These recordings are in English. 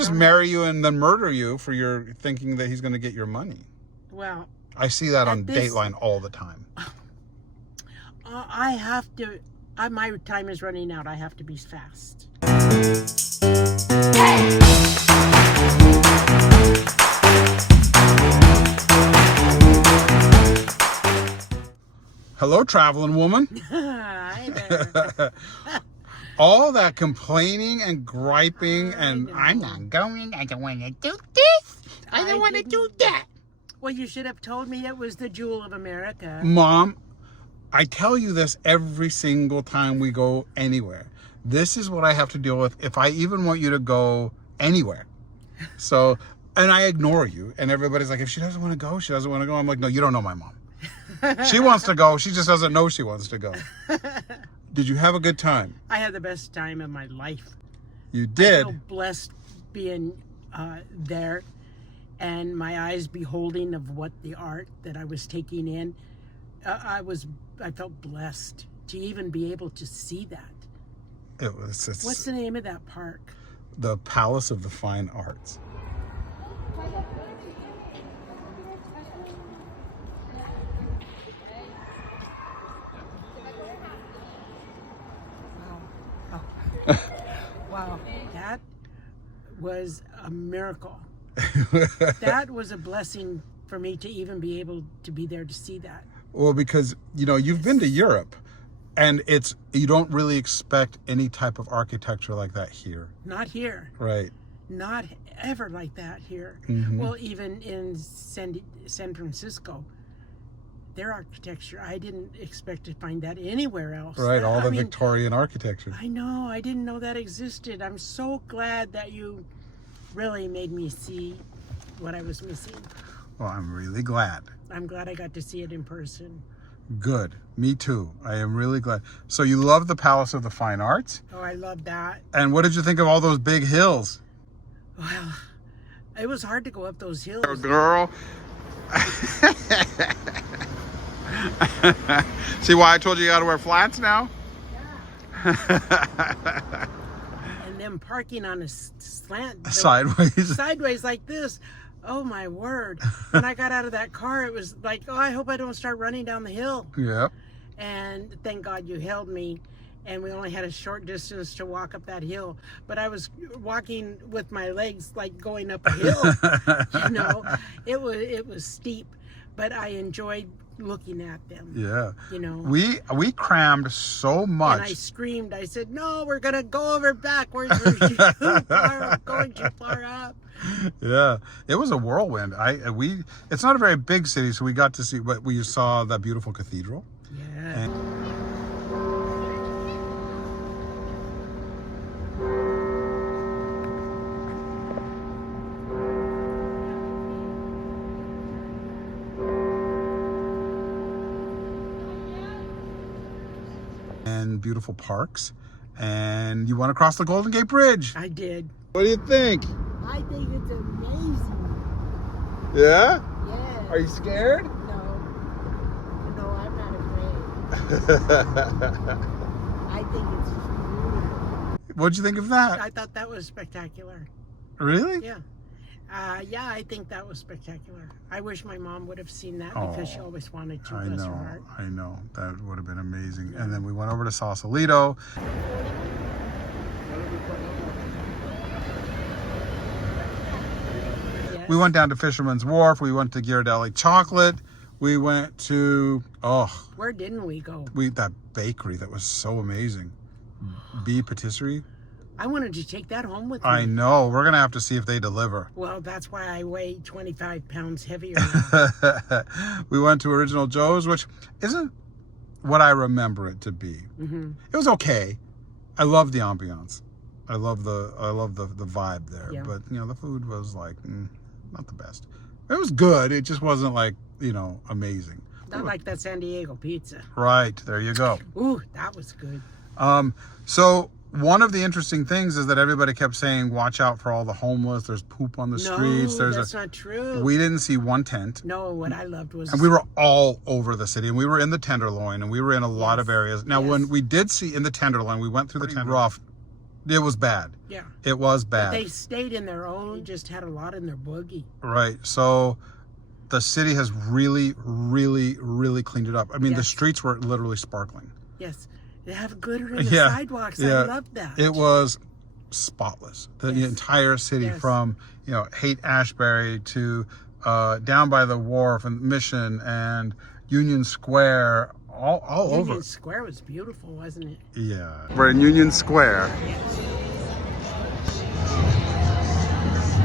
Just marry you and then murder you for your thinking that he's going to get your money. Well, I see that on Dateline all the time. I have to. My time is running out. I have to be fast. Hello, traveling woman. Hi there. All that complaining and griping and I'm not going, I don't want to do this, I don't want to do that. Well, you should have told me it was the jewel of America. Mom, I tell you this every single time we go anywhere. This is what I have to deal with if I even want you to go anywhere. So, and I ignore you. And everybody's like, if she doesn't want to go, she doesn't want to go. I'm like, no, you don't know my mom. She wants to go. She just doesn't know she wants to go. Did you have a good time? I had the best time of my life. You did? I feel blessed being there and my eyes beholding of what the art that I was taking in. I felt blessed to even be able to see that. What's the name of that park? The Palace of the Fine Arts. Wow, that was a miracle. That was a blessing for me to even be able to be there to see that. Well, because, you know, you've been to Europe and you don't really expect any type of architecture like that here. Not here. Right. Not ever like that here. Mm-hmm. Well, even in San Francisco, their architecture, I didn't expect to find that anywhere else. Right, all the Victorian architecture. I know, I didn't know that existed. I'm so glad that you really made me see what I was missing. Well, I'm really glad. I'm glad I got to see it in person. Good. Me too. I am really glad. So you love the Palace of the Fine Arts? Oh, I love that. And what did you think of all those big hills? Well, it was hard to go up those hills. Girl. See why I told you got to wear flats now? Yeah. And them parking on a slant. Sideways like this. Oh, my word. When I got out of that car, it was like, oh, I hope I don't start running down the hill. Yeah. And thank God you held me. And we only had a short distance to walk up that hill. But I was walking with my legs like going up a hill. You know, it was steep. But I enjoyed looking at them. Yeah. You know. We crammed so much. And I screamed. I said, no, we're going to go over backwards. We're going too far up. Yeah, it was a whirlwind. It's not a very big city, so we got to see, but we saw that beautiful cathedral. Yeah. And beautiful parks, and you went across the Golden Gate Bridge. I did. What do you think? I think it's amazing. Yeah? Yeah. Are you scared? No, I'm not afraid. I think it's beautiful. What'd you think of that? I thought that was spectacular. Really? Yeah. Yeah, I think that was spectacular. I wish my mom would have seen that because she always wanted to. Bless her heart. I know. That would have been amazing. Yeah. And then we went over to Sausalito. Yes. We went down to Fisherman's Wharf. We went to Ghirardelli Chocolate. We went to, where didn't we go? That bakery that was so amazing. Bee Patisserie. I wanted to take that home with me. I know. We're going to have to see if they deliver. Well, that's why I weigh 25 pounds heavier now. We went to Original Joe's, which isn't what I remember it to be. Mm-hmm. It was okay. I love the ambiance. I love the vibe there. Yeah. But, the food was like, not the best. It was good. It just wasn't like, amazing. Not like that San Diego pizza. Right. There you go. Ooh, that was good. So one of the interesting things is that everybody kept saying, watch out for all the homeless. There's poop on the streets. That's not true. We didn't see one tent. No, what I loved was... And we were all over the city. And we were in the Tenderloin. And we were in a lot of areas. Now, when we did see in the Tenderloin, we went through the Tenderloin. Rough It was bad. Yeah. It was bad. But they stayed in their own. They just had a lot in their boogie. Right. So the city has really, really, really cleaned it up. I mean, the Yes. streets were literally sparkling. Yes. They have glitter in the Yeah. sidewalks. Yeah. I love that. It was spotless. The Yes. entire city Yes. from, Haight-Ashbury to down by the wharf and Mission and Union Square, all over. Union Square was beautiful, wasn't it? Yeah. We're in Union Square.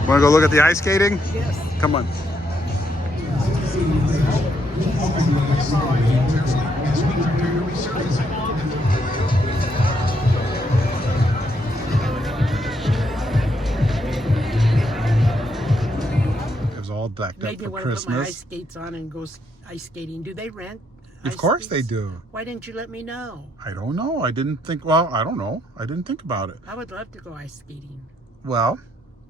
Want to go look at the ice skating? Yes. Come on. It was all decked up Made me for want to put my ice Christmas. skates on and go ice skating. Do they rent? Of ice course they skates? do. Why didn't you let me know? I don't know. I didn't think, well, I don't know. I didn't think about it. I would love to go ice skating. Well,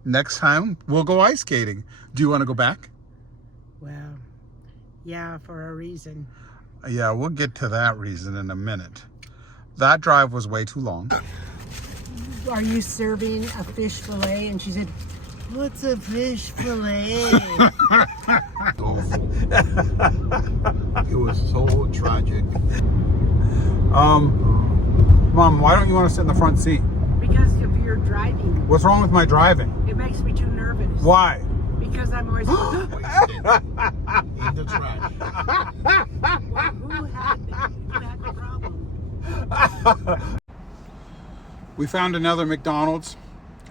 next time we'll go ice skating. Do you want to go back? Well, yeah, for a reason. Yeah, we'll get to that reason in a minute. That drive was way too long. Are you serving a fish fillet? And she said, what's a fish fillet? It was so tragic. Mom, why don't you want to sit in the front seat? Because if you're driving, What's wrong with my driving? it makes me too nervous. Why? Because I'm always Wasted in the trash. who had the problem? We found another McDonald's,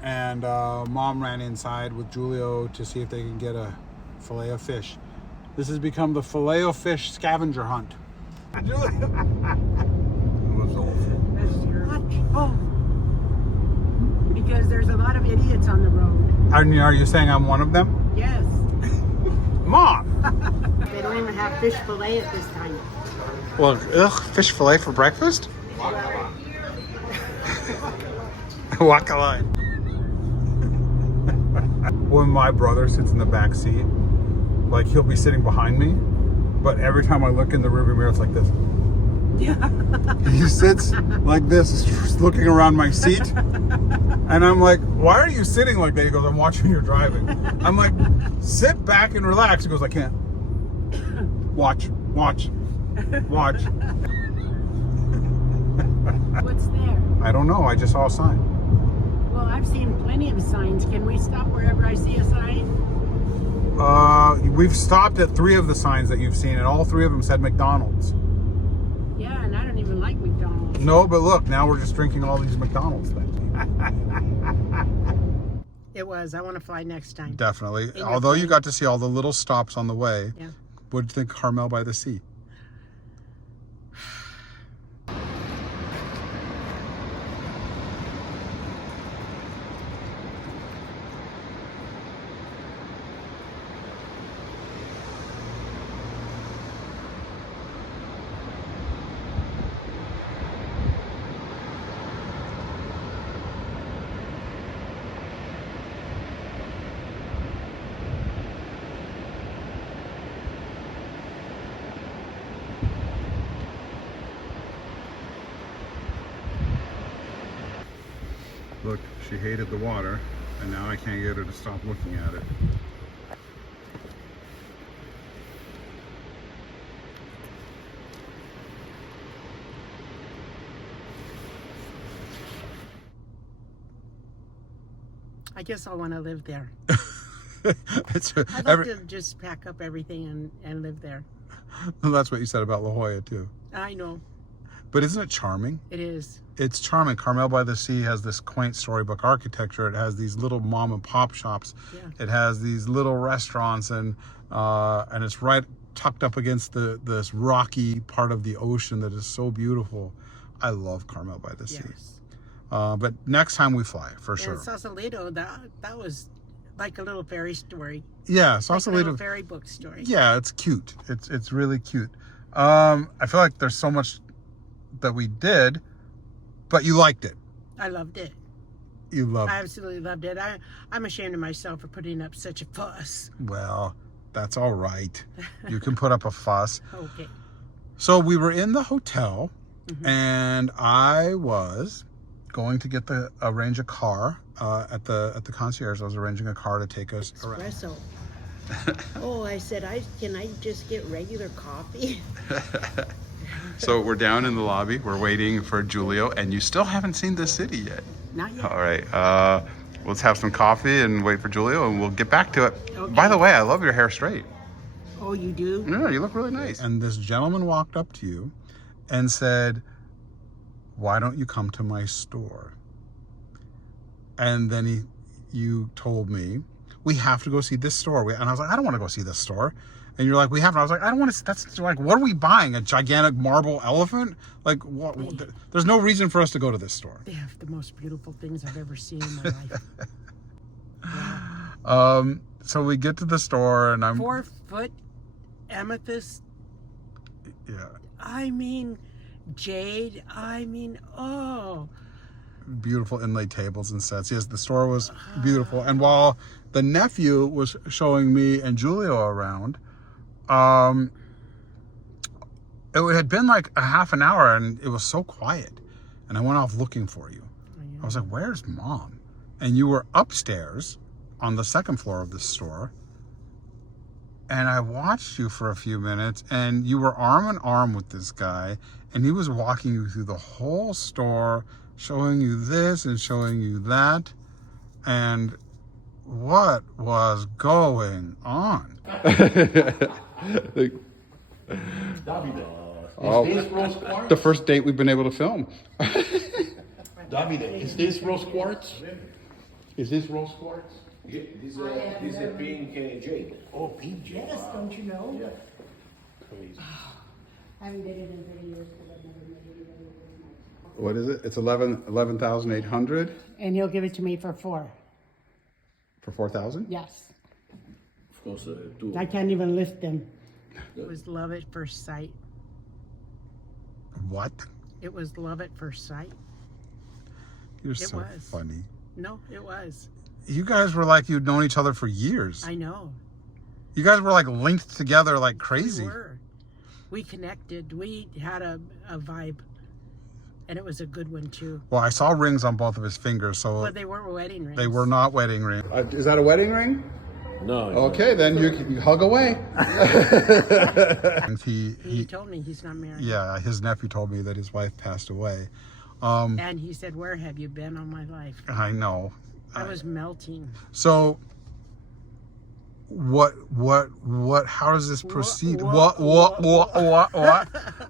and Mom ran inside with Julio to see if they can get a fillet of fish. This has become the fillet of fish scavenger hunt. It was awful. That's your oh. Because there's a lot of idiots on the road. Are you saying I'm one of them? Yes. Mom! They don't even have fish fillet at this time. Well, fish fillet for breakfast? Walk a line. When my brother sits in the back seat, like he'll be sitting behind me, but every time I look in the rearview mirror, it's like this. Yeah. He sits like this, just looking around my seat, and I'm like, "Why are you sitting like that?" He goes, "I'm watching you driving." I'm like, "Sit back and relax." He goes, "I can't." Watch. What's there? I don't know. I just saw a sign. Well, I've seen plenty of signs. Can we stop wherever I see a sign? We've stopped at 3 of the signs that you've seen, and all 3 of them said McDonald's. Yeah, and I don't even like McDonald's. No, but look, now we're just drinking all these McDonald's things. It was. I want to fly next time. Definitely. your Although you plane. got to see all the little stops on the way. Yeah. What do you think, Carmel by the Sea? Look, she hated the water, and now I can't get her to stop looking at it. I guess I want to live there. It's I'd love to just pack up everything and live there. That's what you said about La Jolla, too. I know. But isn't it charming? It is. It's charming. Carmel by the Sea has this quaint storybook architecture. It has these little mom and pop shops. Yeah. It has these little restaurants, and it's right tucked up against this rocky part of the ocean that is so beautiful. I love Carmel by the Sea. Yes. But next time we fly, for sure. And Sausalito, that was like a little fairy story. Yeah, Like a little Sausalito. fairy book story. Yeah, it's cute. It's really cute. I feel like there's so much that we did, but you liked it. I loved it. You loved I it. absolutely loved it. I'm ashamed of myself for putting up such a fuss. Well, that's all right. You can put up a fuss. Okay. So we were in the hotel, and I was going to arrange a car at the concierge. I was arranging a car to take us around. Espresso. Oh, I said, can I just get regular coffee? So we're down in the lobby. We're waiting for Julio, and you still haven't seen the city yet. Not yet. All right. Let's have some coffee and wait for Julio, and we'll get back to it. Okay. By the way, I love your hair straight. Oh, you do? Yeah, you look really nice. And this gentleman walked up to you and said, "Why don't you come to my store?" And then you told me, "We have to go see this store." And I was like, "I don't want to go see this store." And you're like, "We have." And I was like, "I don't want to." That's like, what are we buying? A gigantic marble elephant? Like, what? There's no reason for us to go to this store. They have the most beautiful things I've ever seen in my life. Wow. So we get to the store, and I'm 4-foot amethyst. Yeah. I mean, jade. I mean, oh. Beautiful inlaid tables and sets. Yes, the store was beautiful. And while the nephew was showing me and Julio around, it had been like a half an hour, and it was so quiet. And I went off looking for you. I was like, "Where's Mom?" And you were upstairs on the second floor of the store. And I watched you for a few minutes, and you were arm in arm with this guy, and he was walking you through the whole store, showing you this and showing you that. And what was going on? Is this rose quartz? The first date we've been able to film. Davide, is this rose quartz? Is this rose quartz? This is a pink jade. Oh, pink jade. Yes, don't you know? Yeah. Crazy. I haven't dated in 30 years because I've never made it. What is it? It's 11,800 And you'll give it to me for 4. for 4,000? Yes. Of course, two. I can't even lift them. It was love at first sight. What? It was love at first sight. You're so was. funny. No, it was. You guys were like you'd known each other for years. I know. You guys were like linked together like crazy. We were. We connected. We had a vibe. And it was a good one, too. Well, I saw rings on both of his fingers, so But they weren't wedding rings. they were not wedding rings. Is that a wedding ring? No. Okay, then you hug away. He told me he's not married. Yeah, his nephew told me that his wife passed away. And he said, "Where have you been all my life?" I know. I was melting. So, how does this proceed? What?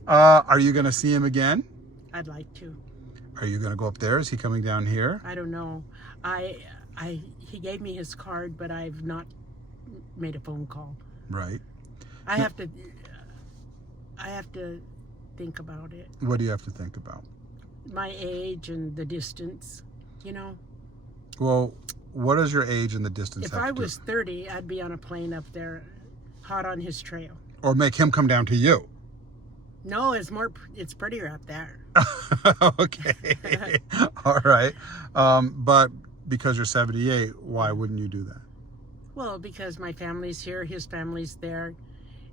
Are you going to see him again? I'd like to. Are you going to go up there? Is he coming down here? I don't know. He gave me his card, but I've not made a phone call. Right. I have to think about it. What do you have to think about? My age and the distance, you know. Well, what does your age and the distance If have to I do? was 30, I'd be on a plane up there, hot on his trail. Or make him come down to you? No, it's prettier up there. Okay. All right. But because you're 78, why wouldn't you do that? Well, because my family's here, his family's there.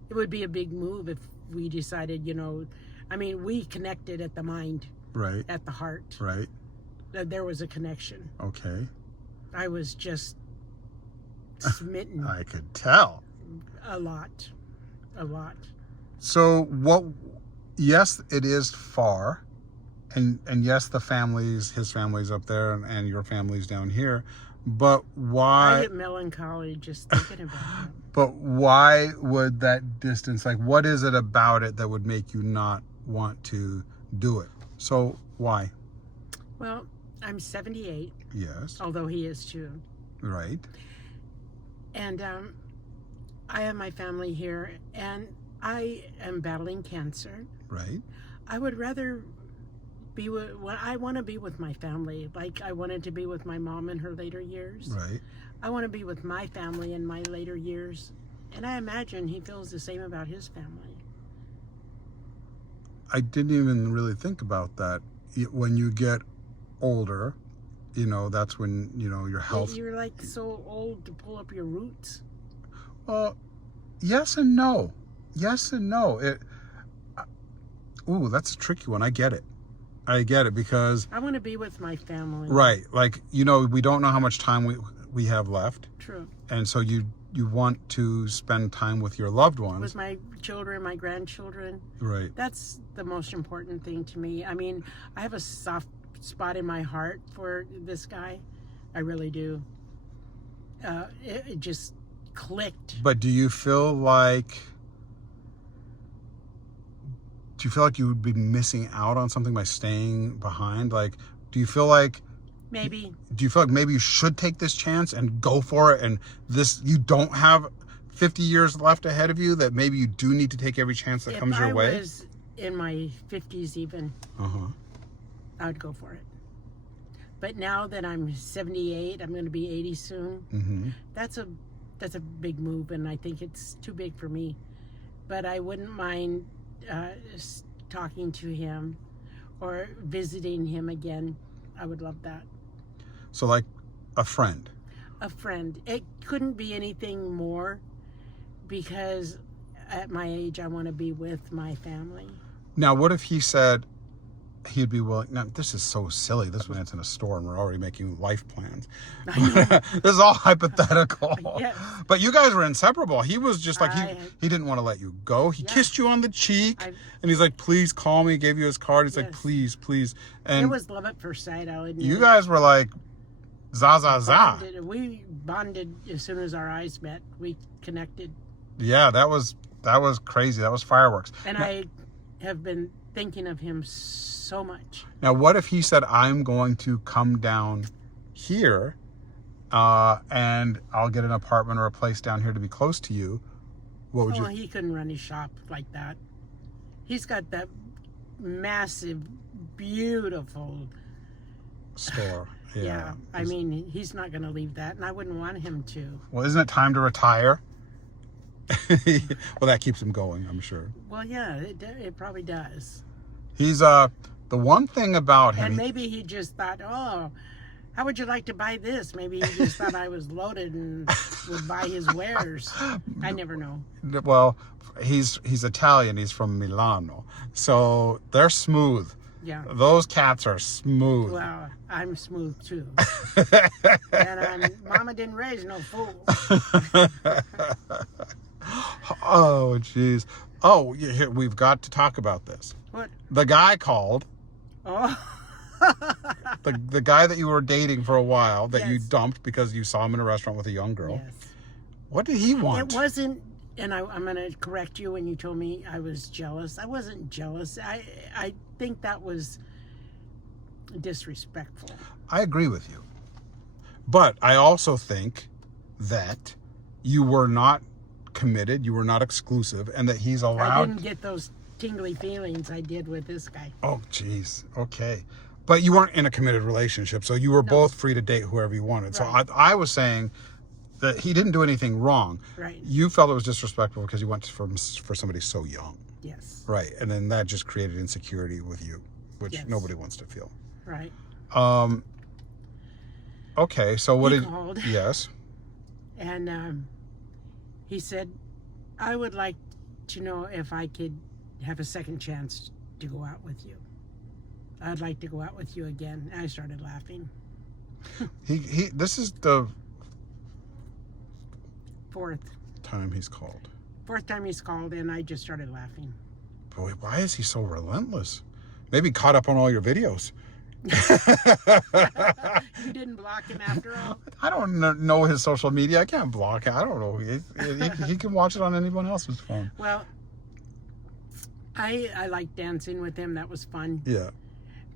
It would be a big move if we decided, you know, I mean, we connected at the mind, Right. at the heart. Right. There was a connection. Okay. I was just smitten I could tell. a lot. So yes, it is far. And yes, his family's up there and your family's down here. But why? I get melancholy just thinking about it. But why would that distance, like what is it about it that would make you not want to do it? So why? Well, I'm 78, Yes. although he is too. Right. And I have my family here, and I am battling cancer. Right. I would rather I want to be with my family, like I wanted to be with my mom in her later years. Right. I want to be with my family in my later years, and I imagine he feels the same about his family. I didn't even really think about that. When you get older, you know, that's when, you know, your health. You're like so old to pull up your roots. Well, yes and no. Yes and no. Ooh, that's a tricky one. I get it. I get it, because I want to be with my family. right, like, you know, we don't know how much time we have left, True. and so you want to spend time with your loved ones. With my children, my grandchildren. Right. That's the most important thing to me. I mean, I have a soft spot in my heart for this guy. I really do. It just clicked. But do you feel like you would be missing out on something by staying behind? Like, do you feel like Maybe. do you feel like maybe you should take this chance and go for it, and you don't have 50 years left ahead of you, that maybe you do need to take every chance that comes your way? If I was in my 50s even, I would go for it. But now that I'm 78, I'm going to be 80 soon. That's a big move, and I think it's too big for me. But I wouldn't mind talking to him or visiting him again. I would love that. So like a friend. A friend. It couldn't be anything more, because at my age I want to be with my family. Now, what if he said he'd be willing? Now, this is so silly. This man's in a store and we're already making life plans. This is all hypothetical. Yes. But you guys were inseparable. He was just like, he didn't want to let you go. He kissed you on the cheek, and he's like, please call me. Gave you his card. He's like, please, please. And it was love at first sight, I'll admit. you guys were like, za, za, za. We bonded as soon as our eyes met. We connected. Yeah, that was crazy. That was fireworks. And I have been thinking of him so much. Now, what if he said, I'm going to come down here and I'll get an apartment or a place down here to be close to you? What would you... He couldn't run his shop like that. He's got that massive, beautiful store. Yeah. I mean, he's not going to leave that, and I wouldn't want him to. Well, isn't it time to retire? Well, that keeps him going, I'm sure. Well, yeah, it probably does. He's the one thing about him. And maybe he just thought, oh, how would you like to buy this? Maybe he just thought I was loaded and would buy his wares. I never know. Well, he's Italian. He's from Milano, so they're smooth. Yeah. Those cats are smooth. Well, I'm smooth too. And Mama didn't raise no fool. Oh, jeez. Oh, we've got to talk about this. What? The guy called. Oh. the guy that you were dating for a while, that you Yes. dumped because you saw him in a restaurant with a young girl. Yes. What did he want? It wasn't, and I'm going to correct you when you told me I was jealous. I wasn't jealous. I think that was disrespectful. I agree with you. But I also think that you were not committed, you were not exclusive, and that he's allowed... I didn't get those tingly feelings I did with this guy. Oh, jeez. Okay. But you weren't in a committed relationship, so you were both free to date whoever you wanted. Right. So I was saying that he didn't do anything wrong. Right. You felt it was disrespectful because you went for somebody so young. Yes. Right. And then that just created insecurity with you, which Yes. nobody wants to feel. Right. Okay, so what He did... called. Yes. And he said, I would like to know if I could have a second chance to go out with you. I'd like to go out with you again. And I started laughing. This is the Fourth time he's called. time he's called, and I just started laughing. Boy, why is he so relentless? Maybe caught up on all your videos. You didn't block him after all? I don't know his social media. I can't block it. I don't know. He can watch it on anyone else's phone. Well, I liked dancing with him. That was fun. Yeah.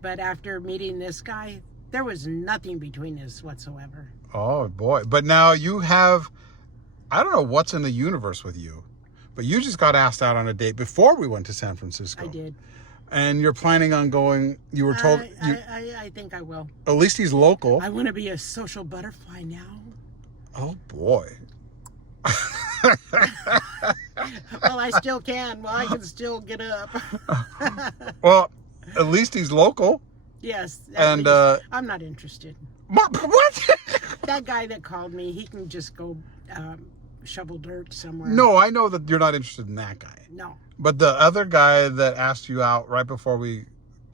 But after meeting this guy, there was nothing between us whatsoever. Oh, boy. But now you have... I don't know what's in the universe with you, but you just got asked out on a date before we went to San Francisco. I did. And you're planning on going... You were told... I think I will. At least he's local. I want to be a social butterfly now. Oh, boy. Well, I still can. Well, I can still get up. Well, at least he's local. Yes. And, I'm not interested. What? That guy that called me, he can just go shovel dirt somewhere. No, I know that you're not interested in that guy. No. But the other guy that asked you out right before we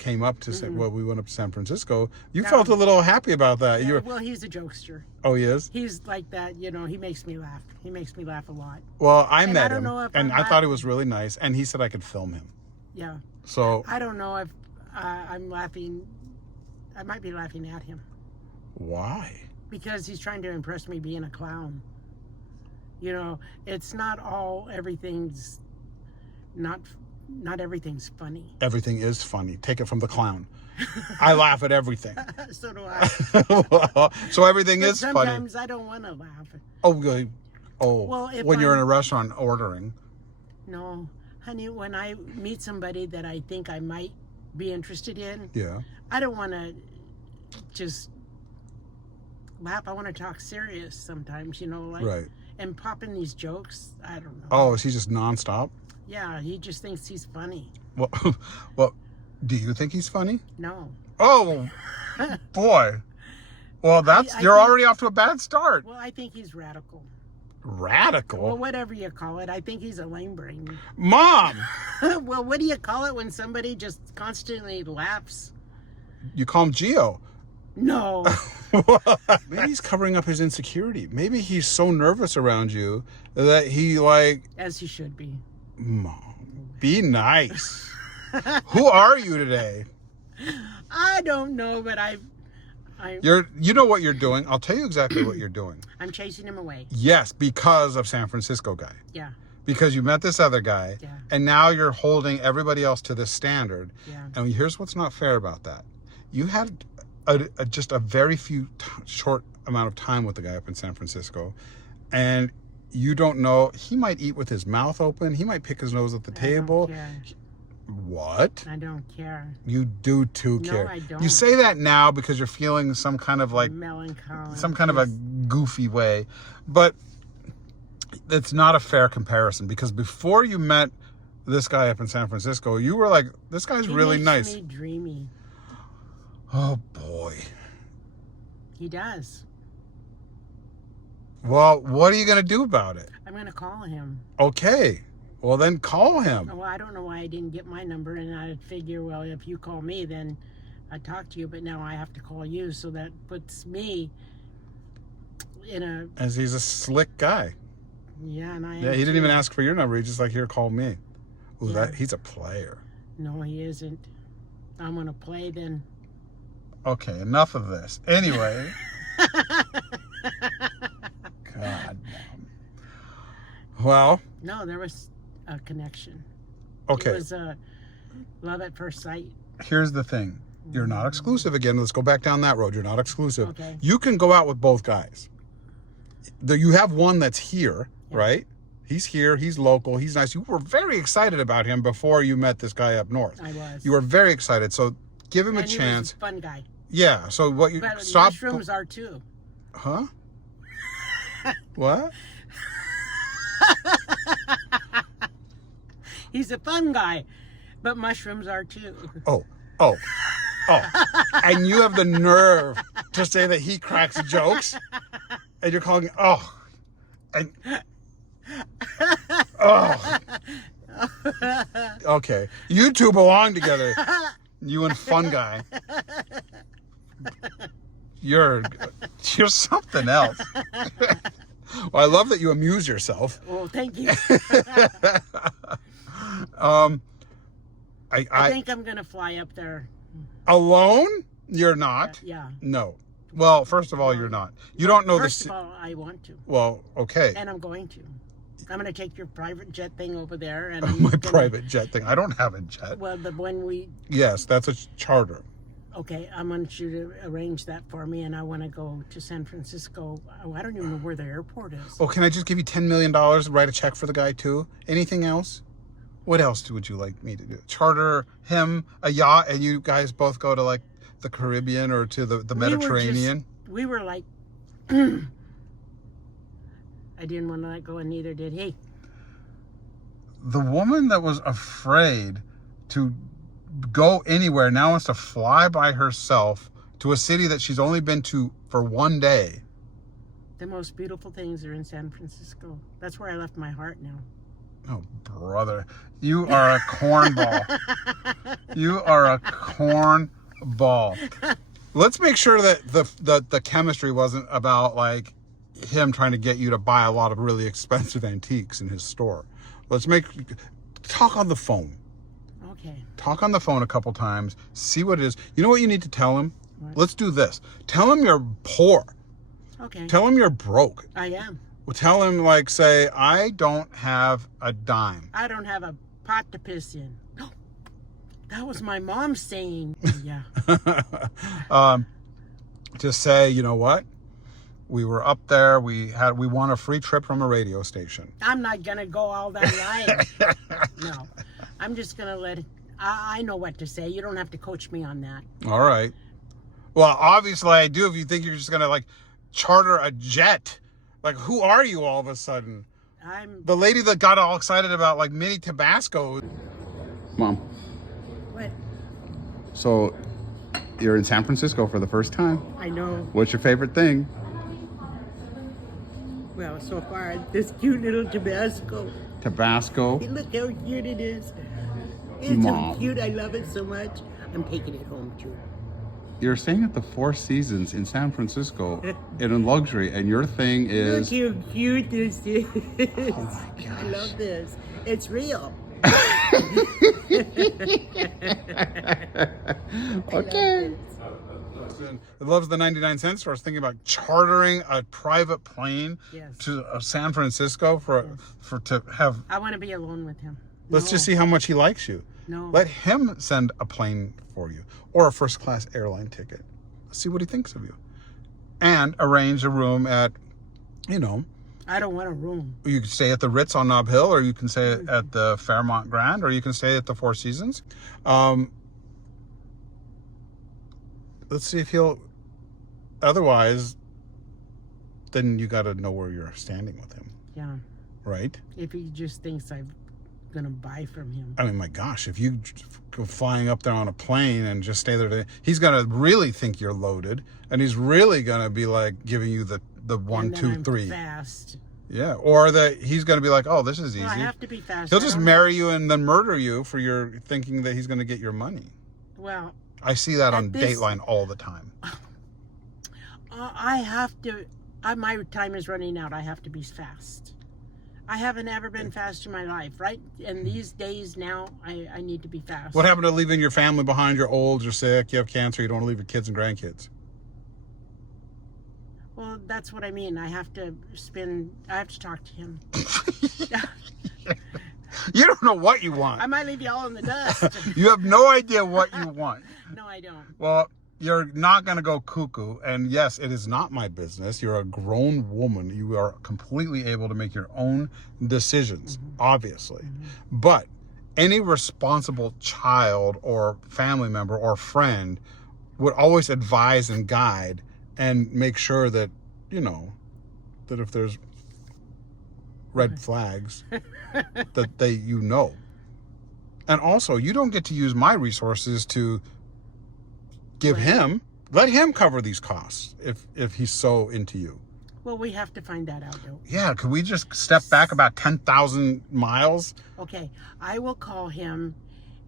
came up to we went up to San Francisco, you felt a little happy about that. Yeah, well, he's a jokester. Oh, he is? He's like that, you know, he makes me laugh. He makes me laugh a lot. Well, I And met I don't him, know if and I'm I thought he was really nice, and he said I could film him. Yeah. So I don't know if I'm laughing. I might be laughing at him. why? Because he's trying to impress me being a clown. You know, it's not all, everything's not everything's funny. Everything is funny. Take it from the clown. I laugh at everything. So do I. So everything But is funny. sometimes I don't want to laugh. Oh, good. Oh, Well, if when you're in I'm- a restaurant ordering. No, honey, when I meet somebody that I think I might be interested in, Yeah. I don't want to just laugh. I want to talk serious sometimes, you know, like, Right. and pop in these jokes. I don't know. Oh, is he just nonstop? Yeah, he just thinks he's funny. Well, well, do you think he's funny? No. Oh, boy. Well, that's I you're think- already off to a bad start. Well, I think he's radical. Radical. Well, whatever you call it, I think he's a lame brain. Mom, Well, what do you call it when somebody just constantly laughs? you call him Geo. No. Maybe he's covering up his insecurity. Maybe he's so nervous around you that he like, As he should be. Mom, be nice. Who are you today? I don't know, but You know what you're doing. I'll tell you exactly what you're doing. I'm chasing him away. Yes, because of San Francisco guy. Yeah. Because you met this other guy, Yeah. and now you're holding everybody else to this standard. Yeah. And here's what's not fair about that. You had just a very short amount of time with the guy up in San Francisco, and you don't know, he might eat with his mouth open. He might pick his nose at the table. I don't care. What? I don't care. You do too No, care. I don't. You say that now because you're feeling some kind of like, Melancholy. some kind of a goofy way, but it's not a fair comparison, because before you met this guy up in San Francisco, you were like, this guy's He really makes nice. me dreamy. Oh boy. He does. Well, what are you going to do about it? I'm going to call him. Okay. Well, then call him. Well, I don't know why I didn't get my number, and I'd figure, well, if you call me, then I'd talk to you, but now I have to call you, so that puts me in a, As he's a slick guy. yeah, and I am Yeah, he didn't too. even ask for your number. He's just like, here, call me. Ooh, Yeah. he's a player. No, he isn't. I'm going to play then. Okay, enough of this. Anyway. God. Well, No, there was a connection. okay. It was a love at first sight. Here's the thing. You're not exclusive again. Let's go back down that road. You're not exclusive. Okay. You can go out with both guys. You have one that's here, right? He's here. He's local. He's nice. You were very excited about him before you met this guy up north. I was. You were very excited. So give him a And he chance. was a fun guy. Yeah. So what you But stop? mushrooms are too. Huh? What? He's a fun guy, but mushrooms are too. Oh. And you have the nerve to say that he cracks jokes, and you're calling. And. Oh. Okay. You two belong together. You and fun guy. You're something else. Well, I love that you amuse yourself. Well, thank you. I think I'm gonna fly up there. Alone? You're not. Yeah. No. Well, first of all, you're not. You don't know First the. of all, I want to, Well, okay. and I'm going to. I'm gonna take your private jet thing over there, and I'm My gonna- private jet thing. I don't have a jet. Well, when we Yes, that's a charter. okay, I want you to arrange that for me, and I want to go to San Francisco. Oh, I don't even know where the airport is. Oh, can I just give you $10 million, write a check for the guy too? Anything else? What else would you like me to do? Charter him a yacht, and you guys both go to like the Caribbean or to the Mediterranean? We were like, I didn't want to let go, and neither did he. The woman that was afraid to go anywhere now wants to fly by herself to a city that she's only been to for one day. The most beautiful things are in San Francisco. That's where I left my heart now. Oh, brother. You are a cornball. You are a cornball. Let's make sure that the chemistry wasn't about like him trying to get you to buy a lot of really expensive antiques in his store. Talk on the phone. Okay. Talk on the phone a couple times. See what it is. You know what you need to tell him? What? Let's do this. Tell him you're poor. Okay. Tell him you're broke. I am. Well, tell him, like, say, I don't have a dime. I don't have a pot to piss in. That was my mom saying. Yeah. Just say, you know what? We were up there. We won a free trip from a radio station. I'm not gonna go all that line. No. I'm just gonna let it. I know what to say. You don't have to coach me on that. All right. Well, obviously I do if you think you're just gonna like charter a jet. Like, who are you all of a sudden? I'm. The lady that got all excited about like mini Tabasco. Mom. What? So you're in San Francisco for the first time. I know. What's your favorite thing? Well, so far, this cute little Tabasco. Tabasco. Hey, look how cute it is. It's Mom. so cute. I love it so much. I'm taking it home too. You're staying at the Four Seasons in San Francisco in luxury, and your thing is... Look how cute this is. Oh my gosh. I love this. It's real. Okay. It loves the 99 cent store. I was thinking about chartering a private plane Yes. to San Francisco to have... I want to be alone with him. Let's just see how much he likes you. No. Let him send a plane for you or a first class airline ticket. Let's see what he thinks of you. And arrange a room at, you know, I don't want a room. you can stay at the Ritz on Nob Hill, or you can stay at the Fairmont Grand, or you can stay at the Four Seasons. Let's see if he'll... Otherwise, then you got to know where you're standing with him, Yeah. right? If he just thinks I'm going to buy from him. I mean, my gosh, if you go flying up there on a plane and just stay there, he's going to really think you're loaded, and he's really going to be like giving you the one, And then two, I'm three. fast. Yeah, or that he's going to be like, oh, this is easy. Well, I have to be fast. He'll I just don't- marry you and then murder you for your thinking that he's going to get your money. Well, I see that on At this- Dateline all the time. I have to. My time is running out. I have to be fast. I haven't ever been fast in my life, right? And these days now, I need to be fast. What happened to leaving your family behind? You're old, you're sick, you have cancer, you don't want to leave your kids and grandkids. Well, that's what I mean. I have to talk to him. You don't know what you want. I might leave you all in the dust. You have no idea what you want. No, I don't. Well, you're not going to go cuckoo. And yes, it is not my business. You're a grown woman. You are completely able to make your own decisions, obviously. But any responsible child or family member or friend would always advise and guide and make sure that, you know, that if there's red flags, that you know. And also, you don't get to use my resources to give him, let him cover these costs if he's so into you. Well, we have to find that out, though. Yeah, could we just step back about 10,000 miles? Okay, I will call him,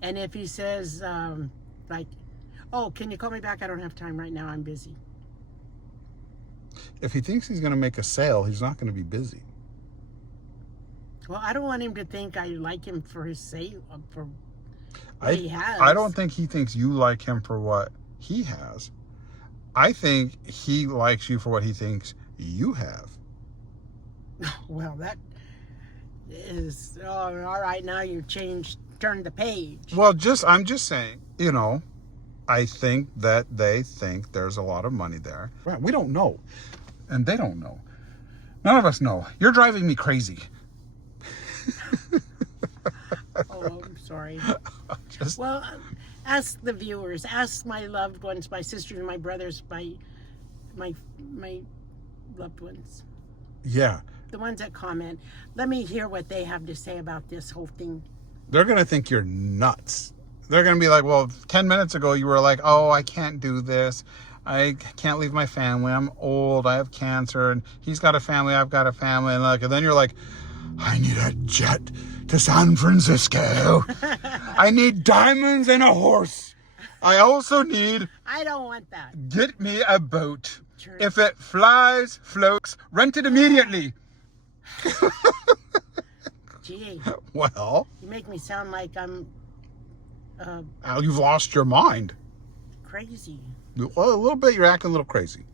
and if he says, like, oh, can you call me back? I don't have time right now. I'm busy. If he thinks he's going to make a sale, he's not going to be busy. Well, I don't want him to think I like him for his sale, for what he has. I don't think he thinks you like him for what he has. I think he likes you for what he thinks you have. Well, that is all right. Now you've turned the page. Well, I'm just saying, you know, I think that they think there's a lot of money there. Right, we don't know. And they don't know. None of us know. You're driving me crazy. Oh, I'm sorry. Just... Well, ask the viewers, ask my loved ones, my sisters, my brothers, my loved ones. Yeah. The ones that comment. Let me hear what they have to say about this whole thing. They're going to think you're nuts. They're going to be like, well, 10 minutes ago you were like, oh, I can't do this. I can't leave my family. I'm old. I have cancer. And he's got a family. I've got a family. And then you're like, I need a jet to San Francisco. I need diamonds and a horse. I also need, I don't want that. get me a boat. Sure. If it flies, floats, rent it immediately. Gee, Well, you make me sound like I'm Al, you've lost your mind. crazy. Well, a little bit, you're acting a little crazy.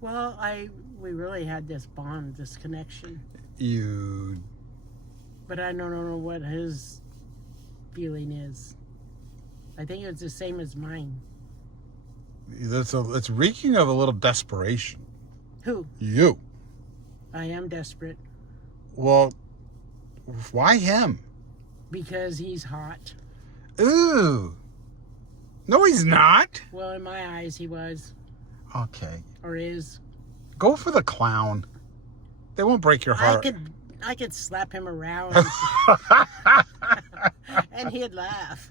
Well, we really had this bond, this connection, You, but I don't know what his feeling is. I think it's the same as mine. it's reeking of a little desperation. Who? You. I am desperate Well, why him? because he's hot. Ooh. No, he's not. Well, in my eyes, he was Okay. or is. Go for the clown. They won't break your heart. I could slap him around and he'd laugh.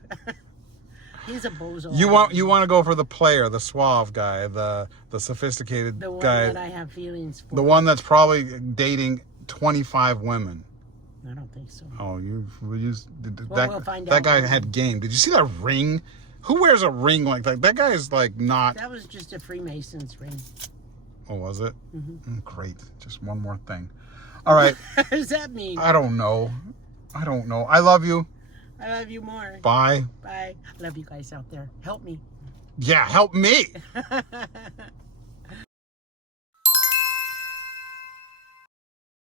He's a bozo. You want to go for the player, the suave guy, the sophisticated the one guy, that I have feelings for. the one that's probably dating 25 women. I don't think so. Oh, Well, that we'll find that out. guy had game. Did you see that ring? Who wears a ring like that? That guy is like not. That was just a Freemason's ring. Oh, was it? Mm-hmm. Great. Just one more thing. All right. What does that mean? I don't know. I love you. I love you more. Bye. Bye. I love you guys out there. Help me. Yeah, help me.